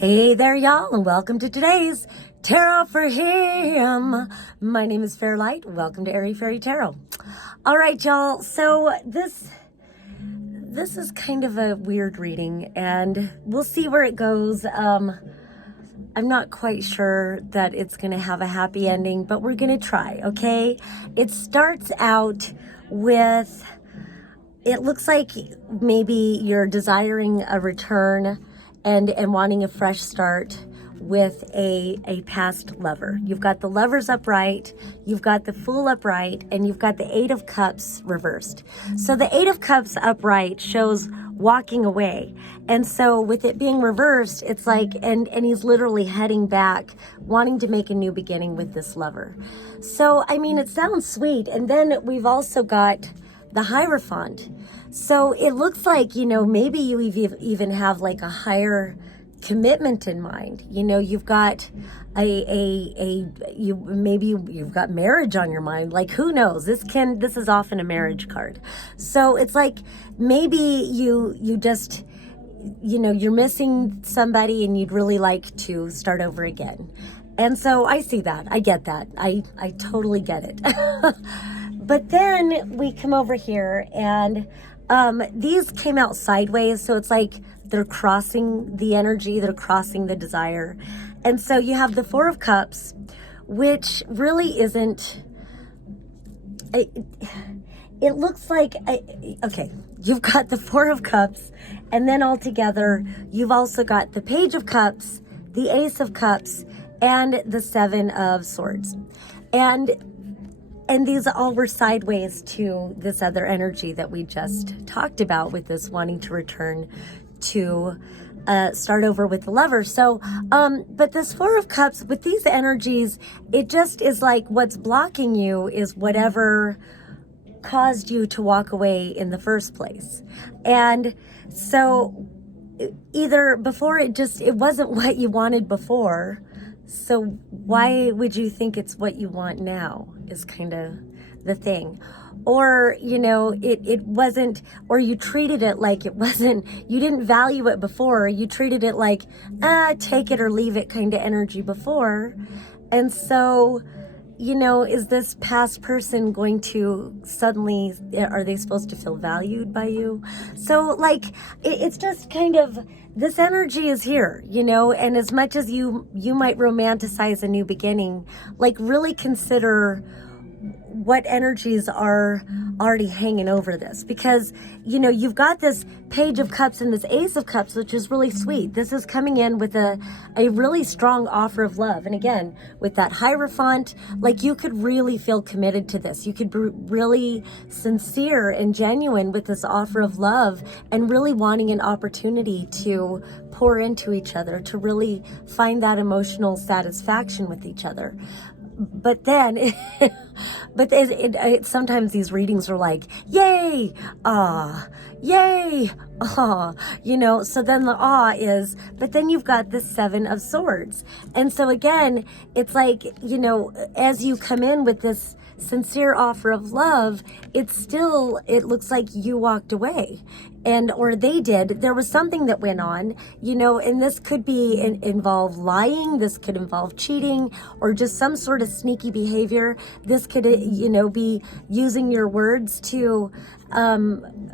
Hey there, y'all, and welcome to today's Tarot for Him. My name is Fairlight. Welcome to Airy Fairy Tarot. All right, y'all. So this is kind of a weird reading, and we'll see where it goes. I'm not quite sure that it's going to have a happy ending, but we're going to try, okay? It starts out with, it looks like maybe you're desiring a return and wanting a fresh start with a past lover. You've got the Lovers upright, you've got the Fool upright, and you've got the Eight of Cups reversed. So the Eight of Cups upright shows walking away. And so with it being reversed, it's like, and he's literally heading back, wanting to make a new beginning with this lover. So, I mean, it sounds sweet. And then we've also got the Hierophant. So it looks like, you know, maybe you even have like a higher commitment in mind. You know, you've got you've got marriage on your mind. Like, who knows? This is often a marriage card. So it's like maybe you just, you know, you're missing somebody and you'd really like to start over again. And so I see that. I get that. I totally get it. But then we come over here and these came out sideways. So it's like they're crossing the energy, they're crossing the desire. And so you have the Four of Cups, which really isn't, it looks like, okay, you've got the Four of Cups, and then all together, you've also got the Page of Cups, the Ace of Cups, and the Seven of Swords. And these all were sideways to this other energy that we just talked about with this wanting to return to start over with the lover. So, but this Four of Cups, with these energies, it just is like what's blocking you is whatever caused you to walk away in the first place. And so either before it wasn't what you wanted before, so why would you think it's what you want now is kind of the thing. Or, you know, it wasn't, or you treated it like it wasn't, you didn't value it before. You treated it like, take it or leave it kind of energy before. And so, you know, is this past person going to suddenly, are they supposed to feel valued by you? So like, it's just kind of, this energy is here, you know, and as much as you might romanticize a new beginning, like really consider what energies are already hanging over this, because, you know, you've got this Page of Cups and this Ace of Cups, which is really sweet. This is coming in with a really strong offer of love. And again, with that Hierophant, like you could really feel committed to this. You could be really sincere and genuine with this offer of love and really wanting an opportunity to pour into each other, to really find that emotional satisfaction with each other. But then, sometimes these readings are like, yay, yay, you know, so then the is, but then you've got the Seven of Swords. And so again, it's like, you know, as you come in with this sincere offer of love, it looks like you walked away. Or they did. There was something that went on, you know, and this could involve lying, this could involve cheating, or just some sort of sneaky behavior. This could, you know, be using your words to,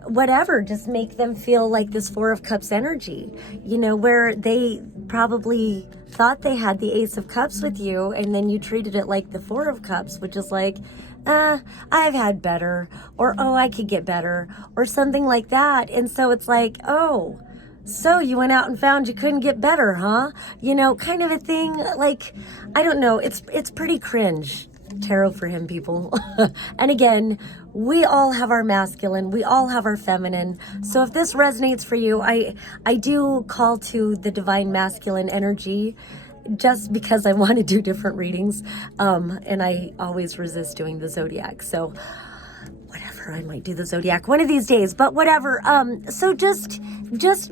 whatever, just make them feel like this Four of Cups energy, you know, where they probably thought they had the Ace of Cups with you, and then you treated it like the Four of Cups, which is like, I've had better, or, I could get better, or something like that. And so it's like, so you went out and found you couldn't get better, huh? You know, kind of a thing. Like, I don't know. It's pretty cringe. Tarot for Him, people. And again, we all have our masculine, we all have our feminine. So if this resonates for you, I do call to the divine masculine energy, just because I want to do different readings. And I always resist doing the zodiac. So whatever, I might do the zodiac one of these days, but whatever. So just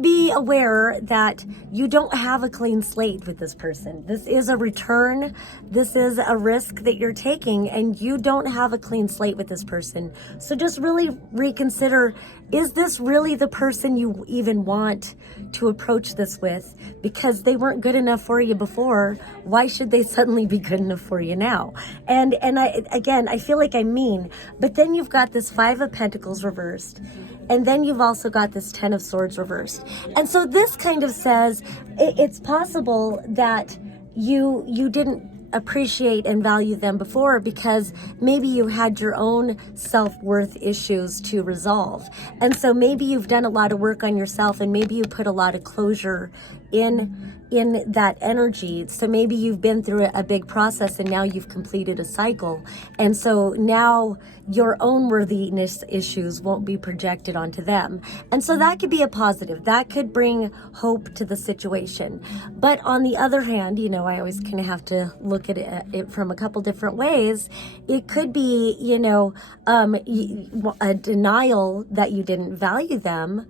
be aware that you don't have a clean slate with this person. This is a return. This is a risk that you're taking, and you don't have a clean slate with this person. So just really reconsider, is this really the person you even want to approach this with? Because they weren't good enough for you before. Why should they suddenly be good enough for you now? And I feel like I'm mean, but then you've got this 5 of Pentacles reversed, and then you've also got this 10 of Swords reversed. And so this kind of says it's possible that you didn't appreciate and value them before because maybe you had your own self-worth issues to resolve. And so maybe you've done a lot of work on yourself, and maybe you put a lot of closure in that energy. So maybe you've been through a big process, and now you've completed a cycle. And so now your own worthiness issues won't be projected onto them. And so that could be a positive. That could bring hope to the situation. But on the other hand, I always kind of have to look at it from a couple different ways. It could be, a denial that you didn't value them,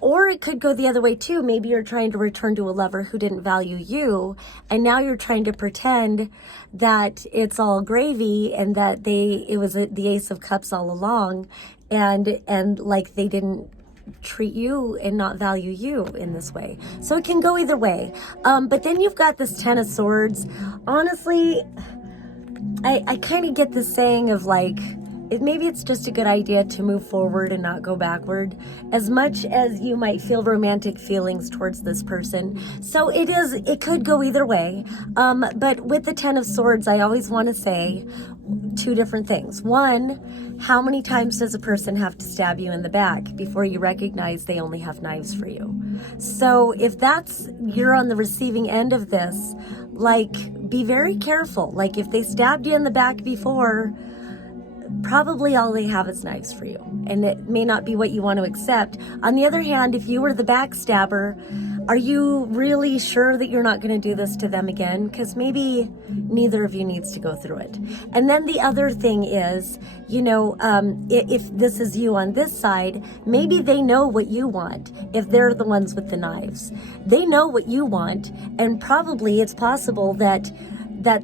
or it could go the other way too. Maybe you're trying to return to a lover who didn't value you, and now you're trying to pretend that it's all gravy and that it was the Ace of Cups all along, and like they didn't treat you and not value you in this way. So it can go either way. But then you've got this 10 of Swords. Honestly, I kind of get this saying of like, maybe it's just a good idea to move forward and not go backward, as much as you might feel romantic feelings towards this person. So it could go either way. But with the 10 of Swords, I always want to say 2 different things. One, how many times does a person have to stab you in the back before you recognize they only have knives for you? So if you're on the receiving end of this, like, be very careful. Like, if they stabbed you in the back before, probably all they have is knives for you, and it may not be what you want to accept. On the other hand, if you were the backstabber, are you really sure that you're not going to do this to them again? Because maybe neither of you needs to go through it. And then the other thing is, if this is you on this side, maybe they know what you want. If they're the ones with the knives, they know what you want, and probably it's possible that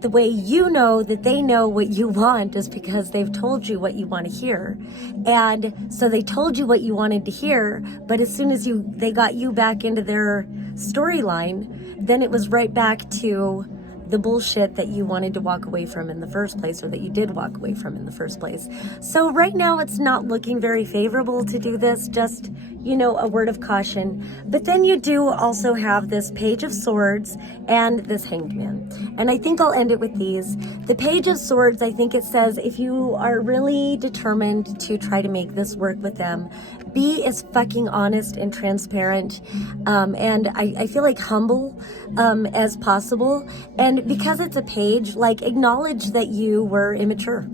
the way you know that they know what you want is because they've told you what you want to hear. And so they told you what you wanted to hear, but as soon as they got you back into their storyline, then it was right back to the bullshit that you wanted to walk away from in the first place, or that you did walk away from in the first place. So right now it's not looking very favorable to do this, just, a word of caution. But then you do also have this Page of Swords and this Hanged Man. And I think I'll end it with these. The Page of Swords, I think it says, if you are really determined to try to make this work with them, be as fucking honest and transparent, and I feel like humble as possible. And because it's a page, like, acknowledge that you were immature.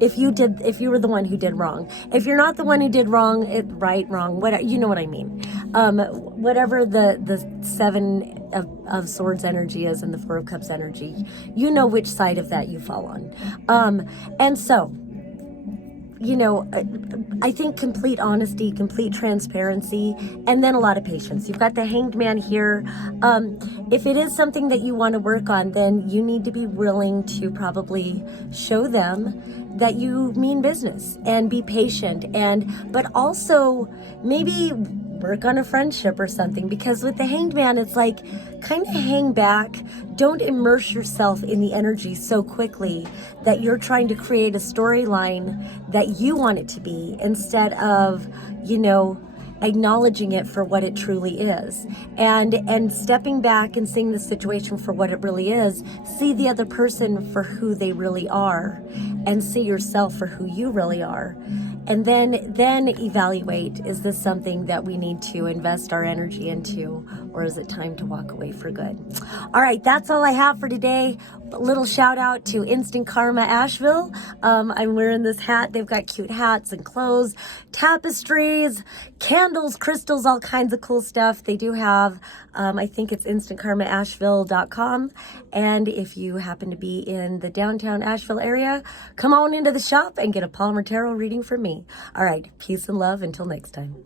If you were the one who did wrong. If you're not the one who did wrong, wrong, whatever, you know what I mean. Whatever the 7 of Swords energy is and the 4 of Cups energy, you know which side of that you fall on. And so, I think complete honesty, complete transparency, and then a lot of patience. You've got the Hanged Man here. If it is something that you want to work on, then you need to be willing to probably show them that you mean business and be patient, but also maybe work on a friendship or something, because with the Hanged Man, it's like, kind of hang back. Don't immerse yourself in the energy so quickly that you're trying to create a storyline that you want it to be, instead of, acknowledging it for what it truly is, and stepping back and seeing the situation for what it really is. See the other person for who they really are, and see yourself for who you really are. and then evaluate, is this something that we need to invest our energy into, or is it time to walk away for good? All right, that's all I have for today. A little shout out to Instant Karma Asheville. I'm wearing this hat. They've got cute hats and clothes, tapestries, candles, crystals, all kinds of cool stuff. They do have, I think it's instantkarmaasheville.com. And if you happen to be in the downtown Asheville area, come on into the shop and get a Palmer Tarot reading from me. All right, peace and love until next time.